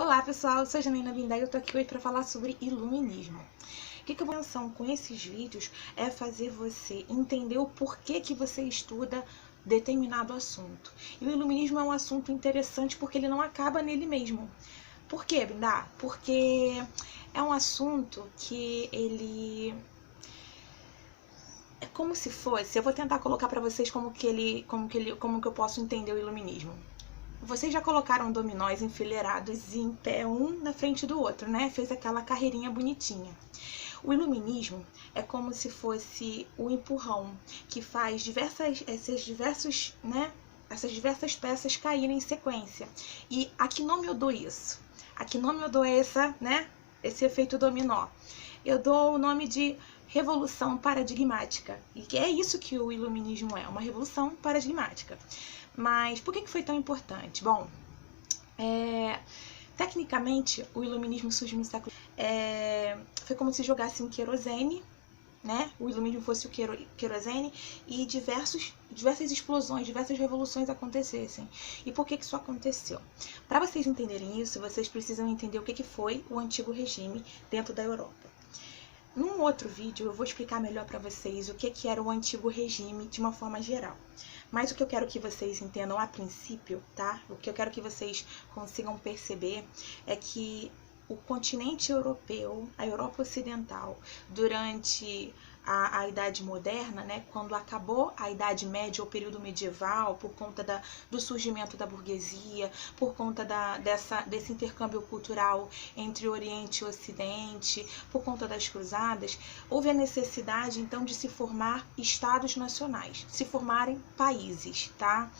Olá pessoal, eu sou a Janaína Bindá e eu tô aqui hoje para falar sobre iluminismo. O que eu vou pensar com esses vídeos é fazer você entender o porquê que você estuda determinado assunto. E o iluminismo é um assunto interessante porque ele não acaba nele mesmo. Por quê, Bindá? Porque é um assunto que ele é como se fosse, eu vou tentar colocar para vocês como que eu posso entender o iluminismo. Vocês já colocaram dominós enfileirados em pé, um na frente do outro, né? Fez aquela carreirinha bonitinha. O iluminismo é como se fosse o empurrão que faz essas diversas peças caírem em sequência. E a que nome eu dou isso? A que nome eu dou esse efeito dominó? Eu dou o nome de revolução paradigmática. E é isso que o iluminismo é, uma revolução paradigmática. Mas por que foi tão importante? Bom, tecnicamente o iluminismo surgiu no século foi como se jogasse um querosene, né? O iluminismo fosse o querosene e diversas explosões, diversas revoluções acontecessem. E por que isso aconteceu? Para vocês entenderem isso, vocês precisam entender o que foi o antigo regime dentro da Europa. Num outro vídeo eu vou explicar melhor para vocês o que era o antigo regime de uma forma geral. Mas o que eu quero que vocês entendam a princípio, tá? O que eu quero que vocês consigam perceber é que o continente europeu, a Europa Ocidental, durante a Idade Moderna, né, quando acabou a Idade Média ou período medieval, por conta do surgimento da burguesia, por conta desse intercâmbio cultural entre Oriente e Ocidente, por conta das cruzadas, houve a necessidade, então, de se formar estados nacionais, se formarem países, tá?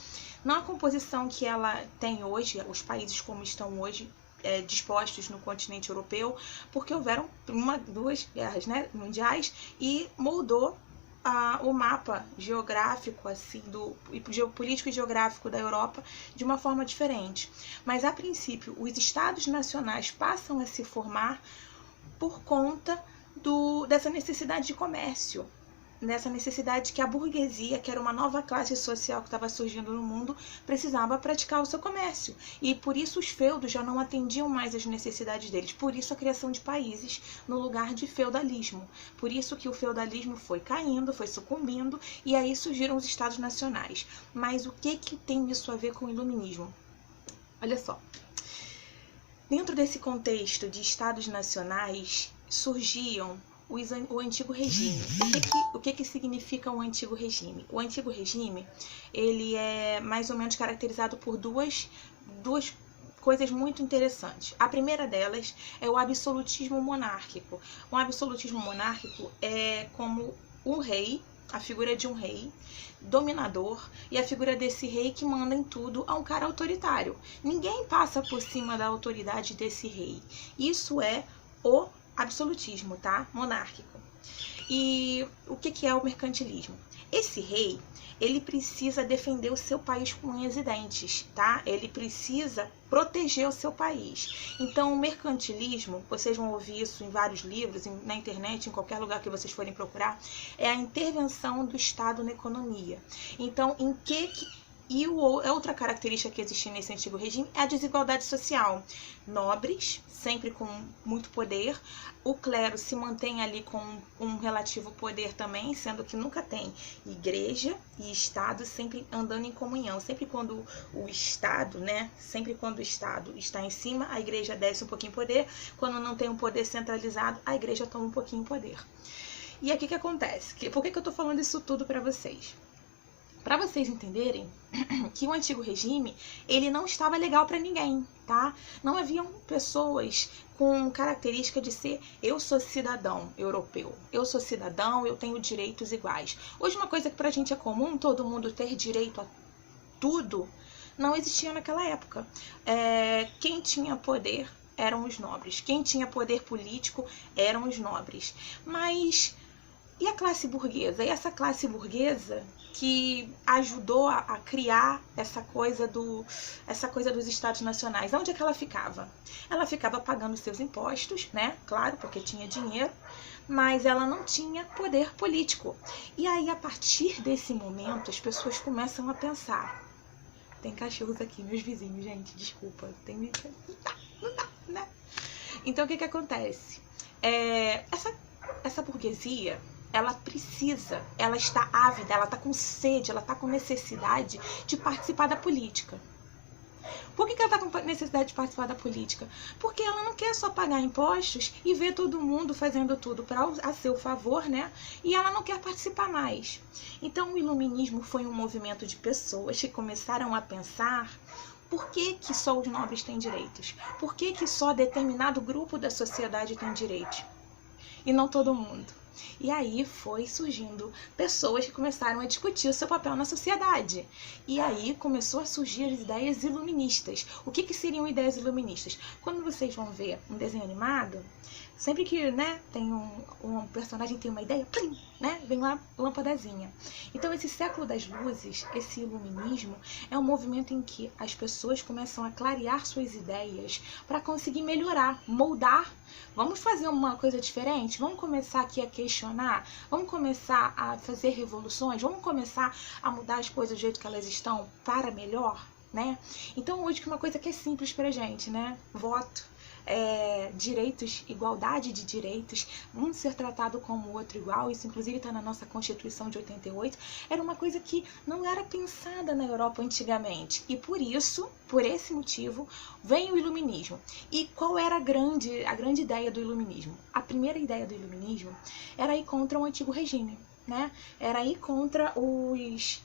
Não a composição que ela tem hoje, os países como estão hoje, dispostos no continente europeu, porque houveram duas guerras, né, mundiais e moldou o mapa geográfico, assim, geopolítico e geográfico da Europa de uma forma diferente. Mas, a princípio, os estados nacionais passam a se formar por conta dessa necessidade de comércio, nessa necessidade que a burguesia, que era uma nova classe social que estava surgindo no mundo, precisava praticar o seu comércio. E por isso os feudos já não atendiam mais as necessidades deles. Por isso a criação de países no lugar de feudalismo. Por isso que o feudalismo foi caindo, foi sucumbindo, e aí surgiram os estados nacionais. Mas o que tem isso a ver com o iluminismo? Olha só. Dentro desse contexto de estados nacionais, surgiam o antigo regime. O que significa o antigo regime? O antigo regime, ele é mais ou menos caracterizado por duas coisas muito interessantes. A primeira delas é o absolutismo monárquico. O absolutismo monárquico é como um rei, a figura de um rei dominador, e a figura desse rei que manda em tudo a um cara autoritário. Ninguém passa por cima da autoridade desse rei. Isso é o absolutismo, tá? Monárquico. E o que é o mercantilismo? Esse rei, ele precisa defender o seu país com unhas e dentes, tá? Ele precisa proteger o seu país. Então, o mercantilismo, vocês vão ouvir isso em vários livros, na internet, em qualquer lugar que vocês forem procurar, é a intervenção do Estado na economia. Então, E a outra característica que existia nesse antigo regime é a desigualdade social. Nobres, sempre com muito poder, o clero se mantém ali com um relativo poder também, sendo que nunca tem igreja e Estado sempre andando em comunhão. Sempre quando o Estado, né, sempre quando o Estado está em cima, a igreja desce um pouquinho em poder. Quando não tem um poder centralizado, a igreja toma um pouquinho em poder. E aqui o que acontece? Por que eu estou falando isso tudo para vocês? Para vocês entenderem que o antigo regime, ele não estava legal para ninguém, tá? Não haviam pessoas com característica de ser eu sou cidadão europeu, eu sou cidadão, eu tenho direitos iguais. Hoje uma coisa que pra gente é comum, todo mundo ter direito a tudo, não existia naquela época. Quem tinha poder eram os nobres, quem tinha poder político eram os nobres. Mas e a classe burguesa? E essa classe burguesa que ajudou a criar essa coisa dos estados nacionais, onde é que ela ficava? Ela ficava pagando seus impostos, né? Claro, porque tinha dinheiro, mas ela não tinha poder político. E aí, a partir desse momento, as pessoas começam a pensar. Tem cachorros aqui, meus vizinhos, gente, desculpa. Não dá. Então, o que acontece? Essa burguesia, ela precisa, ela está ávida, ela está com sede, ela está com necessidade de participar da política. Por que ela está com necessidade de participar da política? Porque ela não quer só pagar impostos e ver todo mundo fazendo tudo a seu favor, né? E ela não quer participar mais. Então, o iluminismo foi um movimento de pessoas que começaram a pensar: por que só os nobres têm direitos? Por que só determinado grupo da sociedade tem direitos? E não todo mundo. E aí foi surgindo pessoas que começaram a discutir o seu papel na sociedade. E aí começou a surgir as ideias iluministas. O que seriam ideias iluministas? Quando vocês vão ver um desenho animado, sempre que, né, tem um personagem tem uma ideia, plim, né, vem lá lâmpadazinha. Então, esse século das luzes, esse iluminismo, é um movimento em que as pessoas começam a clarear suas ideias para conseguir melhorar, moldar. Vamos fazer uma coisa diferente? Vamos começar aqui a questionar? Vamos começar a fazer revoluções? Vamos começar a mudar as coisas do jeito que elas estão para melhor, né? Então, hoje, uma coisa que é simples pra gente, né? Voto. Direitos, igualdade de direitos, um ser tratado como o outro igual, isso inclusive está na nossa Constituição de 88, era uma coisa que não era pensada na Europa antigamente. E por esse motivo, vem o iluminismo. E qual era a grande ideia do iluminismo? A primeira ideia do iluminismo era ir contra o antigo regime, né? Era ir contra os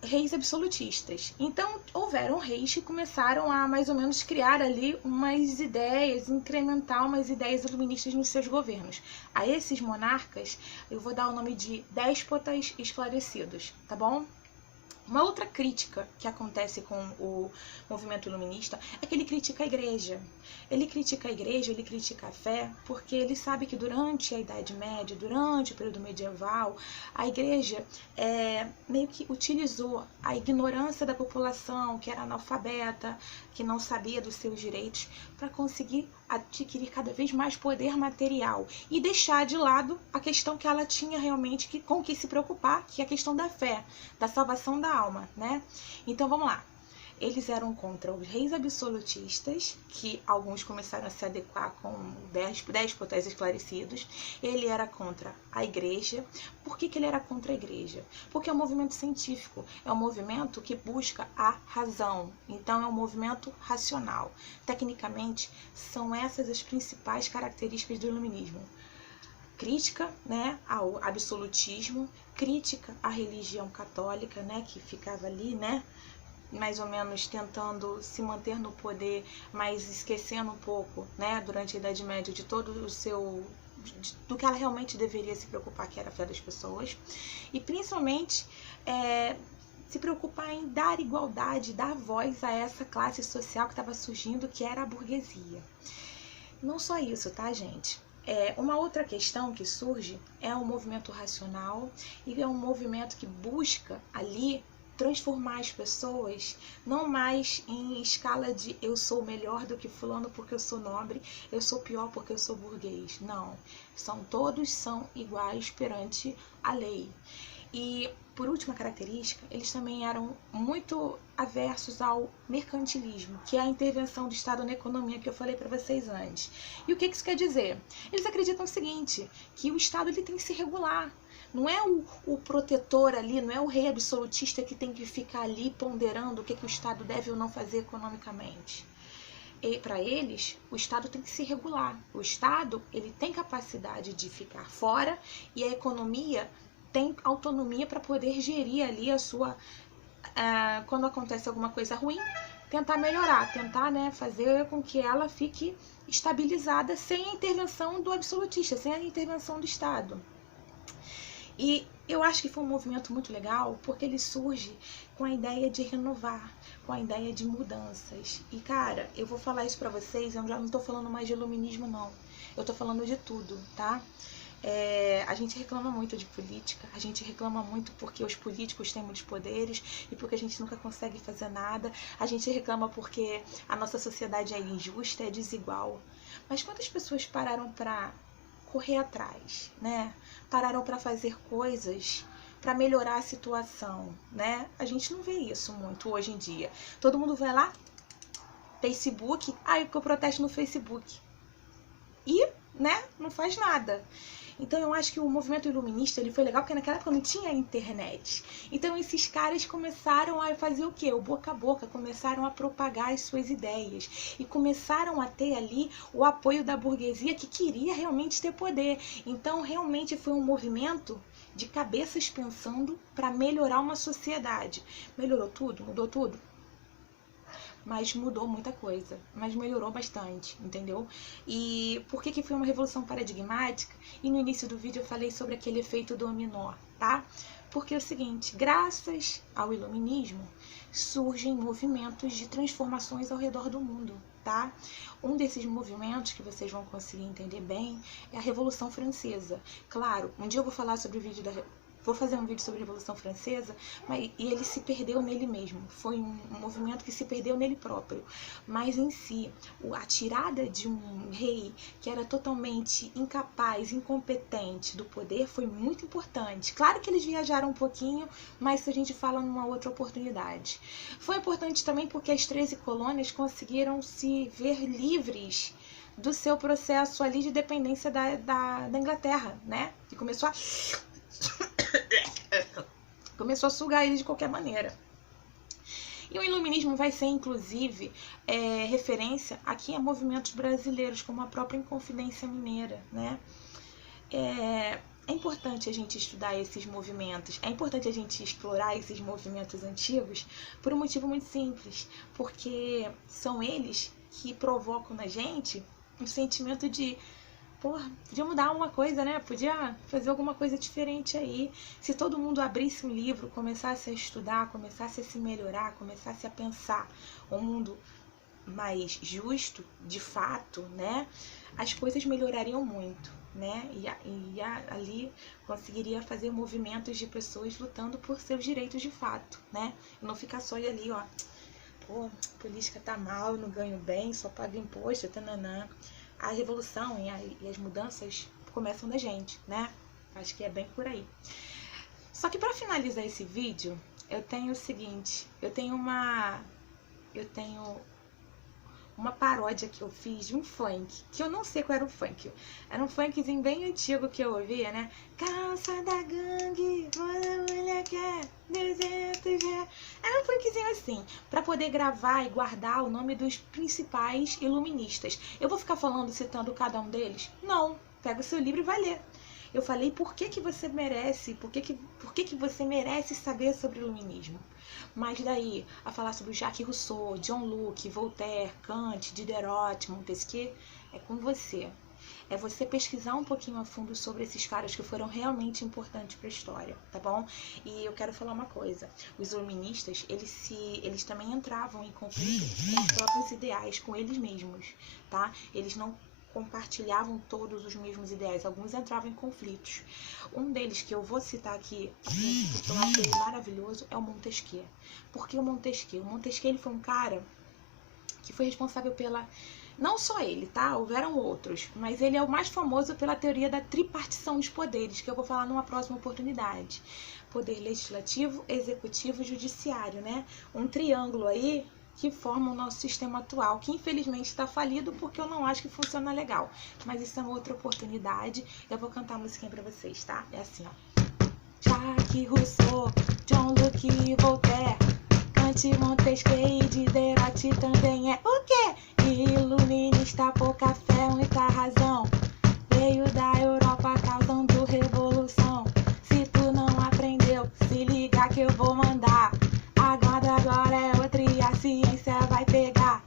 reis absolutistas. Então, houveram reis que começaram a mais ou menos criar ali umas ideias, incrementar umas ideias iluministas nos seus governos. A esses monarcas, eu vou dar o nome de déspotas esclarecidos, tá bom? Uma outra crítica que acontece com o movimento iluminista é que ele critica a igreja. Ele critica a igreja, ele critica a fé, porque ele sabe que durante a Idade Média, durante o período medieval, a igreja meio que utilizou a ignorância da população, que era analfabeta, que não sabia dos seus direitos, para conseguir adquirir cada vez mais poder material e deixar de lado a questão que ela tinha realmente com que se preocupar, que é a questão da fé, da salvação da alma, né? Então vamos lá. Eles eram contra os reis absolutistas, que alguns começaram a se adequar com déspotas esclarecidos. Ele era contra a igreja. Por que ele era contra a igreja? Porque é um movimento científico, é um movimento que busca a razão. Então é um movimento racional. Tecnicamente, são essas as principais características do iluminismo. Crítica, né, ao absolutismo, crítica à religião católica, né, que ficava ali, né, mais ou menos tentando se manter no poder, mas esquecendo um pouco, né, durante a Idade Média, de todo o seu, do que ela realmente deveria se preocupar, que era a fé das pessoas, e principalmente se preocupar em dar igualdade, dar voz a essa classe social que estava surgindo, que era a burguesia. Não só isso, tá, gente? Uma outra questão que surge é o movimento racional, e é um movimento que busca ali transformar as pessoas não mais em escala de eu sou melhor do que fulano porque eu sou nobre, eu sou pior porque eu sou burguês. Não, todos são iguais perante a lei. E, por última característica, eles também eram muito aversos ao mercantilismo, que é a intervenção do Estado na economia que eu falei para vocês antes. E o que isso quer dizer? Eles acreditam o seguinte, que o Estado ele tem que se regular. Não é o protetor ali, não é o rei absolutista que tem que ficar ali ponderando o que o Estado deve ou não fazer economicamente. E para eles, o Estado tem que se regular. O Estado ele tem capacidade de ficar fora e a economia tem autonomia para poder gerir ali a sua... quando acontece alguma coisa ruim, tentar melhorar, tentar, né, fazer com que ela fique estabilizada sem a intervenção do absolutista, sem a intervenção do Estado. E eu acho que foi um movimento muito legal, porque ele surge com a ideia de renovar, com a ideia de mudanças. E, cara, eu vou falar isso pra vocês, eu já não tô falando mais de iluminismo, não. Eu tô falando de tudo, tá? A gente reclama muito de política, a gente reclama muito porque os políticos têm muitos poderes e porque a gente nunca consegue fazer nada. A gente reclama porque a nossa sociedade é injusta, é desigual. Mas quantas pessoas pararam pra correr atrás, né? Pararam para fazer coisas para melhorar a situação, né? A gente não vê isso muito hoje em dia. Todo mundo vai lá, Facebook, porque eu protesto no Facebook. e, né, não faz nada. Então eu acho que o movimento iluminista ele foi legal porque naquela época não tinha internet. Então esses caras começaram a fazer o quê? O boca a boca, começaram a propagar as suas ideias e começaram a ter ali o apoio da burguesia que queria realmente ter poder. Então realmente foi um movimento de cabeças pensando para melhorar uma sociedade. Melhorou tudo? Mudou tudo? Mas mudou muita coisa, mas melhorou bastante, entendeu? E por que foi uma revolução paradigmática? E no início do vídeo eu falei sobre aquele efeito dominó, tá? Porque é o seguinte, graças ao iluminismo, surgem movimentos de transformações ao redor do mundo, tá? Um desses movimentos que vocês vão conseguir entender bem é a Revolução Francesa. Claro, um dia eu vou falar sobre o vídeo Vou fazer um vídeo sobre a Revolução Francesa, e ele se perdeu nele mesmo. Foi um movimento que se perdeu nele próprio. Mas em si, a tirada de um rei que era totalmente incapaz, incompetente do poder foi muito importante. Claro que eles viajaram um pouquinho, mas isso a gente fala numa outra oportunidade. Foi importante também porque as 13 colônias conseguiram se ver livres do seu processo ali de dependência da Inglaterra, né? Que começou a sugar eles de qualquer maneira. E o iluminismo vai ser, inclusive, referência aqui a movimentos brasileiros, como a própria Inconfidência Mineira, né? É importante a gente estudar esses movimentos, é importante a gente explorar esses movimentos antigos por um motivo muito simples, porque são eles que provocam na gente um sentimento de porra, podia mudar alguma coisa, né? Podia fazer alguma coisa diferente aí. Se todo mundo abrisse um livro, começasse a estudar, começasse a se melhorar, começasse a pensar um mundo mais justo, de fato, né? As coisas melhorariam muito, né? E ali conseguiria fazer movimentos de pessoas lutando por seus direitos de fato, né? E não ficar só ali, ó, pô, a política tá mal, não ganho bem, só pago imposto, tananã. A revolução e as mudanças começam da gente, né? Acho que é bem por aí. Só que para finalizar esse vídeo, eu tenho o seguinte, eu tenho uma paródia que eu fiz de um funk, que eu não sei qual era o funk. Era um funkzinho bem antigo que eu ouvia, né? Calça da gangue, toda mulher quer, 200 reais. Era um funkzinho assim, pra poder gravar e guardar o nome dos principais iluministas. Eu vou ficar falando, citando cada um deles? Não, pega o seu livro e vai ler. Eu falei por que você merece, por que você merece saber sobre o iluminismo. Mas daí, a falar sobre Jacques Rousseau, John Locke, Voltaire, Kant, Diderot, Montesquieu, é com você. É você pesquisar um pouquinho a fundo sobre esses caras que foram realmente importantes para a história, tá bom? E eu quero falar uma coisa. Os iluministas, eles também entravam em conflito com os próprios ideais, com eles mesmos, tá? Eles não compartilhavam todos os mesmos ideais, alguns entravam em conflitos. Um deles que eu vou citar aqui, que eu achei maravilhoso, é o Montesquieu. Por que o Montesquieu? O Montesquieu ele foi um cara que foi responsável pela... Não só ele, tá? Houveram outros, mas ele é o mais famoso pela teoria da tripartição dos poderes, que eu vou falar numa próxima oportunidade. Poder legislativo, executivo e judiciário, né? Um triângulo aí que forma o nosso sistema atual, que infelizmente está falido porque eu não acho que funciona legal. Mas isso é uma outra oportunidade. Eu vou cantar a musiquinha pra vocês, tá? É assim, ó. Jacques Rousseau, John Locke e Voltaire, Kant, Montesquieu e Diderot também é o quê? Iluminista, pouca fé, muita razão. Veio da Europa causando revolução. Se tu não aprendeu, se liga que eu vou mandar. Agora é outra e a ciência vai pegar.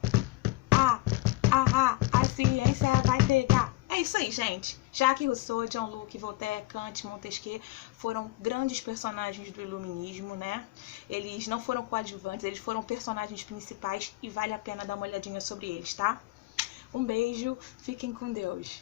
A ciência vai pegar. É isso aí, gente. Jacques Rousseau, John Locke, Voltaire, Kant, Montesquieu foram grandes personagens do iluminismo, né? Eles não foram coadjuvantes, eles foram personagens principais e vale a pena dar uma olhadinha sobre eles, tá? Um beijo, fiquem com Deus.